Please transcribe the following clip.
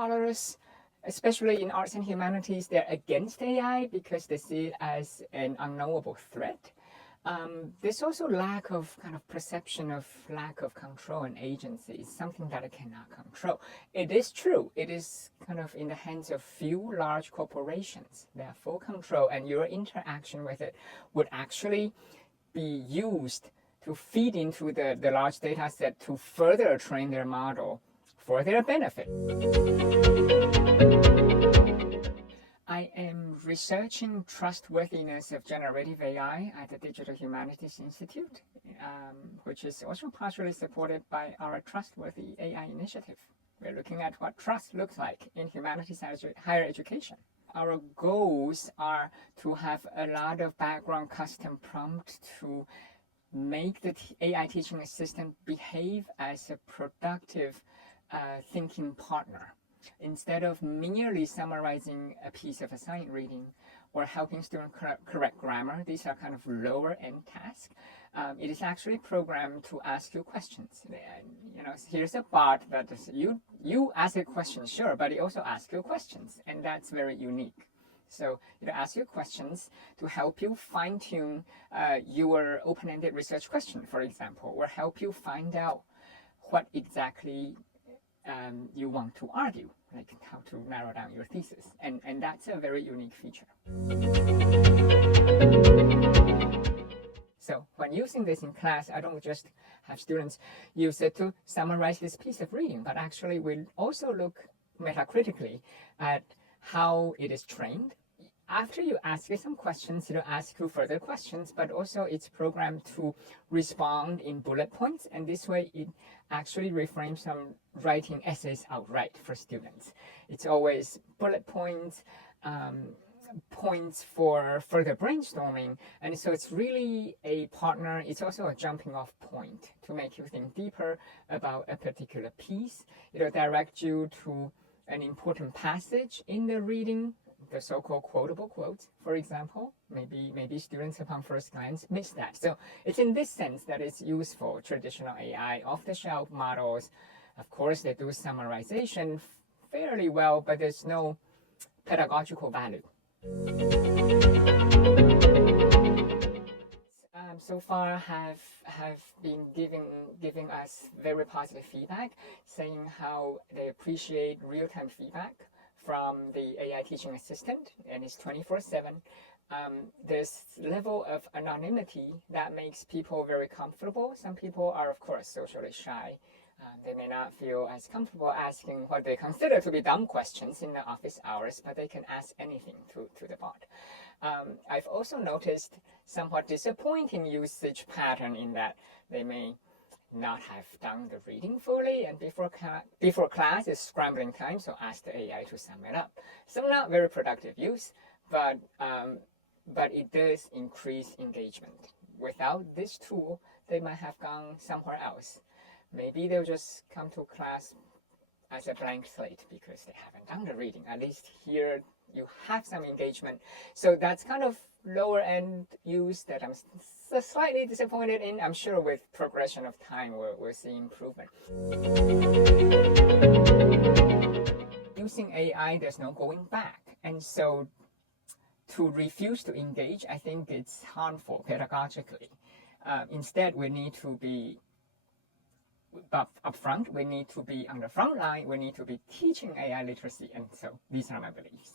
scholars, especially in arts and humanities, they're against AI because they see it as an unknowable threat. There's also lack of kind of perception of lack of control and agency, something that I cannot control. It is true. It is kind of in the hands of few large corporations. They have full control, and your interaction with it would actually be used to feed into the large data set to further train their model for their benefit. I am researching trustworthiness of generative AI at the Digital Humanities Institute, which is also partially supported by our Trustworthy AI initiative. We're looking at what trust looks like in humanities higher education. Our goals are to have a lot of background custom prompts to make the AI teaching assistant behave as a productive thinking partner. Instead of merely summarizing a piece of assigned reading or helping students correct grammar, these are kind of lower end tasks. It is actually programmed to ask you questions. You know, here's a bot that you ask a question, sure, but it also asks you questions, and that's very unique. So it asks you questions to help you fine-tune your open-ended research question, for example, or help you find out what exactly you want to argue, like how to narrow down your thesis. And that's a very unique feature. So when using this in class, I don't just have students use it to summarize this piece of reading, but actually we'll also look metacritically at how it is trained. After you ask it some questions, it'll ask you further questions, but also it's programmed to respond in bullet points, and this way it actually reframes from writing essays outright for students. It's always bullet points, points for further brainstorming, and so it's really a partner. It's also a jumping off point to make you think deeper about a particular piece. It'll direct you to an important passage in the reading, the so-called quotable quotes, for example. Maybe students upon first glance miss that. So it's in this sense that it's useful. Traditional AI, off-the-shelf models, of course, they do summarization fairly well, but there's no pedagogical value. So far have been giving us very positive feedback, saying how they appreciate real-time feedback from the AI teaching assistant, and it's 24/7. This level of anonymity that makes people very comfortable. Some people are, of course, socially shy. They may not feel as comfortable asking what they consider to be dumb questions in the office hours, but they can ask anything to the bot. I've also noticed somewhat disappointing usage pattern in that they may not have done the reading fully, and before class is scrambling time, so ask the AI to sum it up. So not very productive use, but it does increase engagement. Without this tool, they might have gone somewhere else. Maybe they'll just come to class as a blank slate because they haven't done the reading. At least here you have some engagement. So that's kind of lower end use that I'm slightly disappointed in. I'm sure with progression of time we'll see improvement. Using AI, there's no going back. And so to refuse to engage, I think it's harmful pedagogically. Instead, we need to be upfront, we need to be on the front line, we need to be teaching AI literacy, and so these are my beliefs.